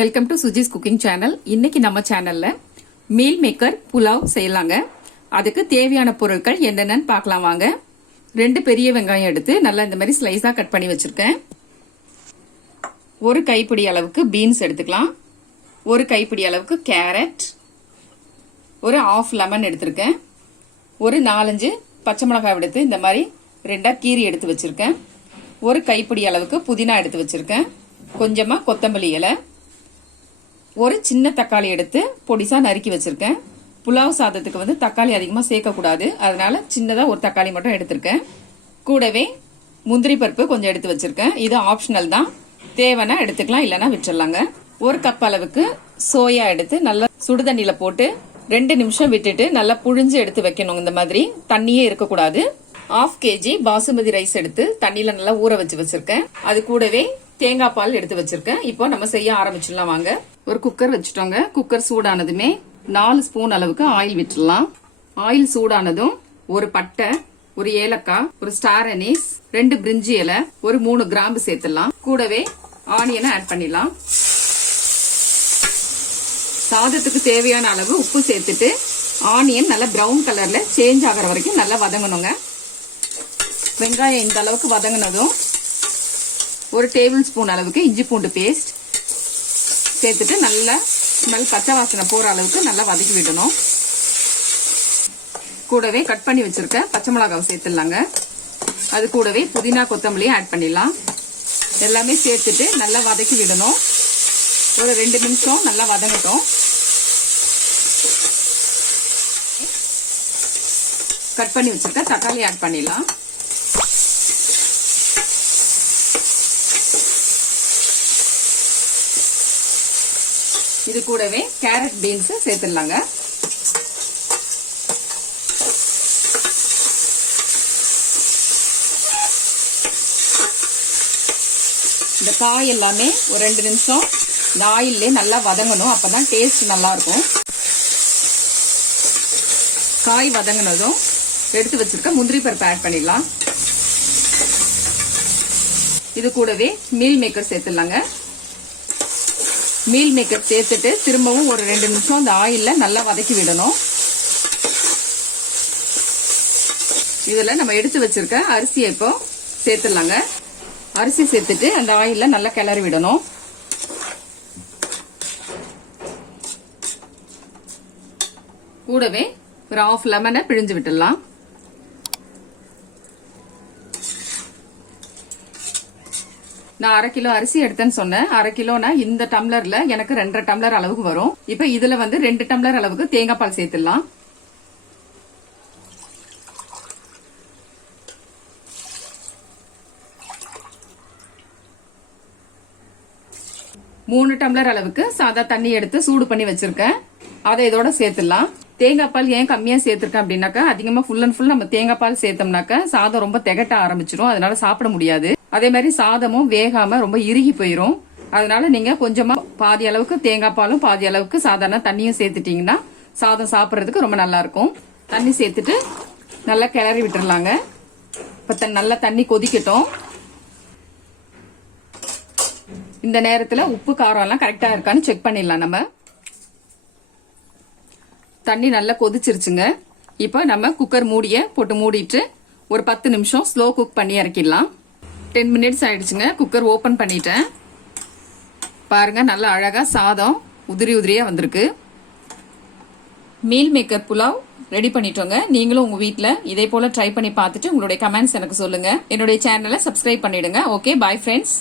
Welcome to Suji's cooking channel. இன்னைக்கு நம்ம சேனல்ல மீல் மேக்கர் புலாவ் செய்யலாங்க. அதுக்கு தேவையான பொருட்கள் என்னென்னு பார்க்கலாம் வாங்க. 2 பெரிய வெங்காயம் எடுத்து நல்லா இந்த மாதிரி ஸ்லைஸா கட் பண்ணி வச்சிருக்கேன். ஒரு கைப்பிடி அளவுக்கு பீன்ஸ் எடுத்துக்கலாம். ஒரு கைப்பிடி அளவுக்கு கேரட், ஒரு ½ லெமன் எடுத்திருக்கேன். ஒரு 4-5 பச்சை மிளகாய் எடுத்து இந்த மாதிரி 2 கீரி எடுத்து வச்சிருக்கேன். ஒரு கைப்பிடி அளவுக்கு புதினா எடுத்து வச்சிருக்கேன். கொஞ்சமா கொத்தமல்லி இலை, ஒரு சின்ன தக்காளி எடுத்து பொடிசா நறுக்கி வச்சிருக்கேன். புலாவ் சாதத்துக்கு வந்து தக்காளி அதிகமா சேர்க்க கூடாது, அதனால சின்னதா ஒரு தக்காளி மட்டும் எடுத்திருக்கேன். கூடவே முந்திரி பருப்பு கொஞ்சம் எடுத்து வச்சிருக்கேன். இது ஆப்ஷனல் தான், தேவைன்னா எடுத்துக்கலாம், இல்லைன்னா விட்டுறலாங்க. ஒரு கப் அளவுக்கு சோயா எடுத்து நல்லா சுடுதண்ணில போட்டு 2 நிமிஷம் விட்டுட்டு நல்லா புழிஞ்சு எடுத்து வைக்கணும். இந்த மாதிரி தண்ணியே இருக்கக்கூடாது. ½ kg பாசுமதி ரைஸ் எடுத்து தண்ணியில நல்லா ஊற வச்சு வச்சிருக்கேன். அது கூடவே தேங்காய் பால் எடுத்து வச்சிருக்கேன். இப்போ நம்ம செய்ய ஆரம்பிச்சிடலாம் வாங்க. ஒரு குக்கர் வச்சுட்டோங்க. குக்கர் சூடானதுமே 4 ஸ்பூன் அளவுக்கு ஆயில் விட்டுடலாம். ஆயில் சூடானதும் ஒரு பட்டை, ஒரு ஏலக்காய், ஒரு ஸ்டார் அனீஸ், 2 பிரிஞ்சி இலை, ஒரு 3 கிராம்பு சேர்த்துடலாம். கூடவே ஆனியனை ஆட் பண்ணிடலாம். சாதத்துக்கு தேவையான அளவு உப்பு சேர்த்துட்டு ஆனியன் நல்லா பிரவுன் கலர்ல சேஞ்ச் ஆகிற வரைக்கும் நல்லா வதங்கணுங்க. வெங்காயம் இந்த அளவுக்கு வதங்கினதும் ஒரு டேபிள் ஸ்பூன் அளவுக்கு இஞ்சி பூண்டு பேஸ்ட் சேர்த்துட்டு நல்லா ஸ்மெல் பச்சை வாசனை போற அளவுக்கு நல்லா வதக்கி விடணும். கூடவே கட் பண்ணி வச்சிருக்க பச்சை மிளகாவை சேர்த்துடலாங்க. அது கூடவே புதினா கொத்தமல்லியை ஆட் பண்ணிடலாம். எல்லாமே சேர்த்துட்டு நல்லா வதக்கி விடணும். ஒரு 2 நிமிஷம் நல்லா வதங்கட்டும். கட் பண்ணி வச்சிருக்க தக்காளி ஆட் பண்ணிடலாம். இது கூடவே கேரட் பீன்ஸ் சேர்த்துடலாங்க. இந்த காய் எல்லாமே ஒரு 2 நிமிஷம் இந்த ஆயிலே நல்லா வதங்கணும், அப்பதான் டேஸ்ட் நல்லா இருக்கும். காய் வதங்கினதும் எடுத்து வச்சிருக்க முந்திரி பருப்பு ஆட் பண்ணிடலாம். இது கூடவே மீல் மேக்கர் சேர்த்துடலாங்க. மீல் மேக்கர் சேர்த்துட்டு திரும்பவும் ஒரு 2 நிமிஷம் அந்த ஆயில்ல நல்லா வதக்கி விடணும். இதுல நம்ம எடுத்து வச்சிருக்க அரிசியை இப்போ சேர்த்துடலாங்க. அரிசி சேர்த்துட்டு அந்த ஆயில்ல நல்லா கிளறி விடணும். கூடவே ஒரு ½ லெமனை பிழிஞ்சு விட்டுடலாம். நான் 1/2 கிலோ அரிசி எடுத்தேன்னு சொன்னேன். 1/2 கிலோனா இந்த டம்ளர்ல எனக்கு 2.5 டம்ளர் அளவுக்கு வரும். இப்ப இதுல வந்து 2 டம்ளர் அளவுக்கு தேங்காய் பால் சேர்த்துடலாம். மூணு டம்ளர் அளவுக்கு சாதா தண்ணி எடுத்து சூடு பண்ணி வச்சிருக்கேன். அதை இதோட சேர்த்துடலாம். தேங்காய் பால் ஏன் கம்மியா சேர்த்திருக்கேன் அப்படின்னாக்கா, அதிகமா ஃபுல் அண்ட் ஃபுல் நம்ம தேங்காய் பால் சேர்த்தோம்னாக்கா சாதம் ரொம்ப திகட்ட ஆரம்பிச்சிடும், அதனால சாப்பிட முடியாது. அதே மாதிரி சாதமும் வேகாம ரொம்ப இறுகி போயிரும். அதனால நீங்க கொஞ்சமா பாதி அளவுக்கு தேங்காய் பாலும் பாதி அளவுக்கு சாதாரண தண்ணியும் சேர்த்துட்டீங்கன்னா சாதம் சாப்பிட்றதுக்கு ரொம்ப நல்லா இருக்கும். தண்ணி சேர்த்துட்டு நல்லா கிளறி விட்டுறலாங்க. இப்ப நல்லா தண்ணி கொதிக்கட்டும். இந்த நேரத்துல உப்பு காரம் எல்லாம் கரெக்டா இருக்கான்னு செக் பண்ணிடலாம். நம்ம தண்ணி நல்லா கொதிச்சிருச்சுங்க. இப்ப நம்ம குக்கர் மூடிய போட்டு மூடிட்டு ஒரு 10 நிமிஷம் ஸ்லோ குக் பண்ணி இறக்கிடலாம். 10 மினிட்ஸ் ஆயிடுச்சுங்க. குக்கர் ஓபன் பண்ணிட்டேன். பாருங்க நல்லா அழகா சாதம் உதிரி உதிரியா வந்திருக்கு. மீல் மேக்கர் புலாவ் ரெடி பண்ணிட்டோங்க. நீங்களும் உங்க வீட்ல இதே போல ட்ரை பண்ணி பார்த்துட்டு உங்களுடைய கமெண்ட்ஸ் எனக்கு சொல்லுங்க. என்னுடைய சேனலை சப்ஸ்கிரைப் பண்ணிடுங்க. Okay, bye friends.